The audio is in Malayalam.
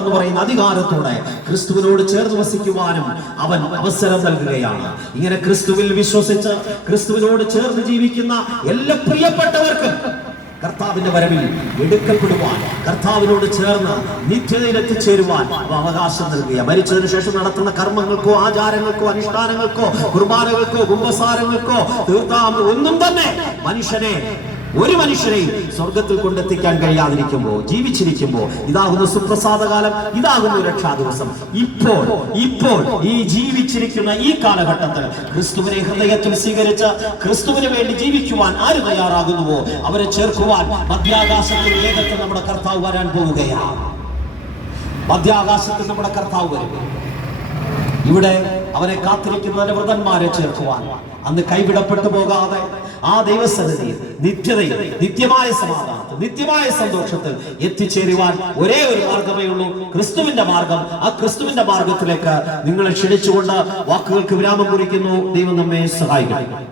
എന്ന് പറയുന്ന അധികാരത്തോടെ ക്രിസ്തുവിനോട് ചേർന്ന് വസിക്കുവാനും അവൻ അവസരം നൽകുകയാണ്. ഇങ്ങനെ ക്രിസ്തുവിൽ വിശ്വസിച്ച് ക്രിസ്തുവിനോട് ചേർന്ന് ജീവിക്കുന്ന എല്ലാ പ്രിയപ്പെട്ടവർക്കും കർത്താവിന്റെ വരവിൽ എടുക്കപ്പെടുവാൻ, കർത്താവിനോട് ചേർന്ന് നിത്യതയിൽ എത്തിച്ചേരുവാൻ അവകാശം നൽകുക. മരിച്ചതിനു ശേഷം നടത്തുന്ന കർമ്മങ്ങൾക്കോ ആചാരങ്ങൾക്കോ അനുഷ്ഠാനങ്ങൾക്കോ കുർബാനകൾക്കോ കുംഭസാരങ്ങൾക്കോ തീർത്ഥാടനം ഒന്നും തന്നെ ഒരു മനുഷ്യരെയും സ്വർഗത്തിൽ കൊണ്ടെത്തിക്കാൻ കഴിയാതിരിക്കുമ്പോൾ, ജീവിച്ചിരിക്കുമ്പോൾ ഇതാകുന്ന സുപ്രസാദകാലം, ഇതാകുന്ന രക്ഷാ ദിവസം. ഇപ്പോൾ ഈ ജീവിച്ചിരിക്കുന്ന ഈ കാലഘട്ടത്തിൽ ക്രിസ്തുവിനെ ഹൃദയത്തിൽ സ്വീകരിച്ച് ക്രിസ്തുവിന് വേണ്ടി ജീവിക്കുവാൻ ആര് തയ്യാറാകുന്നുവോ അവരെ ചേർക്കുവാൻ മധ്യാകാശത്തിൽ വേഗത്തിൽ നമ്മുടെ കർത്താവ് വരാൻ പോവുകയാണ്. മധ്യാകാശത്തിൽ നമ്മുടെ കർത്താവ് വരും. ഇവിടെ അവനെ കാത്തിരിക്കുന്ന വൃതന്മാരെ ചേർക്കുവാൻ, അന്ന് കൈവിടപ്പെട്ടു പോകാതെ ആ ദൈവസന്നിധിയിൽ നിത്യതയിൽ നിത്യമായ സമാധാനത്തിൽ നിത്യമായ സന്തോഷത്തിൽ എത്തിച്ചേരുവാൻ ഒരേ ഒരു മാർഗമേ ഉള്ളൂ, ക്രിസ്തുവിന്റെ മാർഗം. ആ ക്രിസ്തുവിന്റെ മാർഗത്തിലേക്ക് നിങ്ങളെ ക്ഷണിച്ചുകൊണ്ട് വാക്കുകൾക്ക് വിരാമം കുറിക്കുന്നു. ദൈവം നമ്മെ സഹായിക്കട്ടെ.